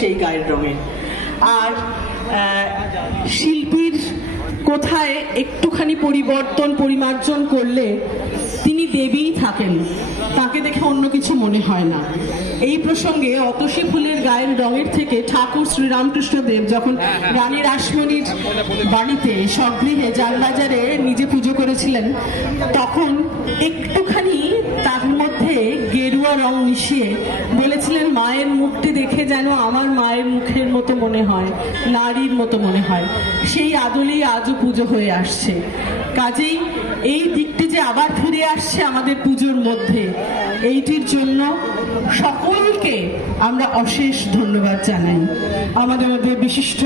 সেই গায়ের রঙে। আর শিল্পীর কোথায় একটুখানি পরিবর্তন পরিমার্জন করলে তিনি দেবীই থাকেন, তাকে দেখে অন্য কিছু মনে হয় না। এই প্রসঙ্গে অতসী ফুলের গায়ের রঙের থেকে ঠাকুর শ্রীরামকৃষ্ণ দেব যখন রানী রাসমণির বাড়িতে স্বগৃহে জালবাজারে নিজে পুজো করেছিলেন, তখন একটুখানি তার মধ্যে গেরুয়া রং মিশিয়ে বলেছিলেন, মায়ের মুখটি দেখে যেন আমার মায়ের মুখের মতো মনে হয়, নারীর মতো মনে হয়। সেই আদলেই আজও পুজো হয়ে আসছে। কাজেই এই দিকটি যে আবার ফিরে আসছে আমাদের পুজোর মধ্যে, এইটির জন্য সকলকে আমরা অশেষ ধন্যবাদ জানাই। আমাদের মধ্যে বিশিষ্ট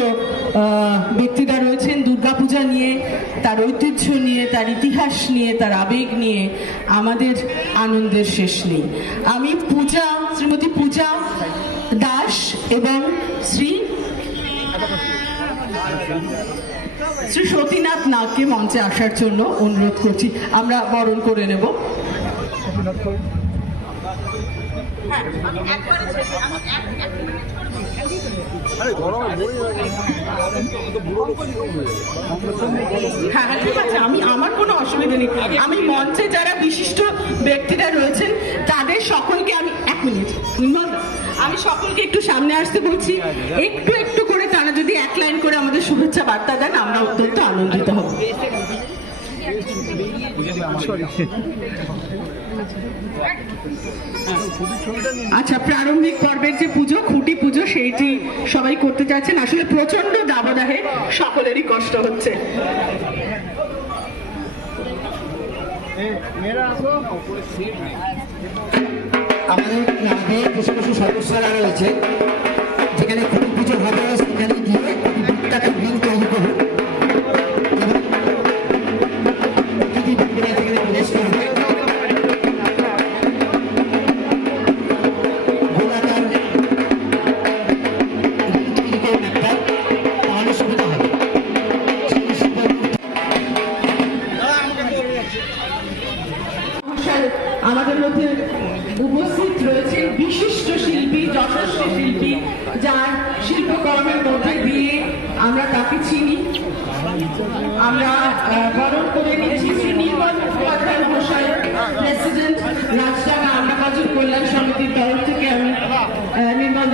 ব্যক্তিরা রয়েছেন দুর্গাপূজা নিয়ে, তার ঐতিহ্য নিয়ে, তার ইতিহাস নিয়ে, তার আবেগ নিয়ে আমাদের আনন্দের শেষ নেই। আমি শ্রীমতী পূজা দাস এবং শ্রী সতীনাথ নাগকে মঞ্চে আসার জন্য অনুরোধ করছি। আমরা বরণ করে নেব। হ্যাঁ ঠিক আছে, আমার কোনো অসুবিধা নেই। আমি মঞ্চে যারা বিশিষ্ট ব্যক্তিরা রয়েছেন তাদের সকলকে আমি সকলকে একটু সামনে আসতে বলছি। একটু একটু করে তারা যদি এক লাইন করে আমাদের শুভেচ্ছা বার্তা দেন, আমরা অত্যন্ত আনন্দিত হব। আচ্ছা, প্রারম্ভিক পর্বের যে পুজো, খুঁটি পুজো, সেইটি সবাই করতে চাচ্ছেন। আসলে প্রচন্ড দাবদাহে সকলেরই কষ্ট হচ্ছে। আমাদের গ্রামে কিছু কিছু সদস্যরা রয়েছে, যেখানে খুঁটি পুজো হবে সেখানে গিয়ে ভুট্টাকে রিং তৈরি করুন আমাদের মধ্যে উপস্থিত রয়েছে বিশিষ্ট শিল্পী, যশস্বী শিল্পী, যার শিল্পকর্মের মধ্যে দিয়ে আমরা তাকে চিনি। আমরা বরণ করে নিচ্ছি শ্রী নির্মল মুখোপাধ্যায় মহাশয়, প্রেসিডেন্ট রাজডাঙ্গা আমরাবাজার কল্যাণ সমিতির তরফ থেকে। আমি নির্মল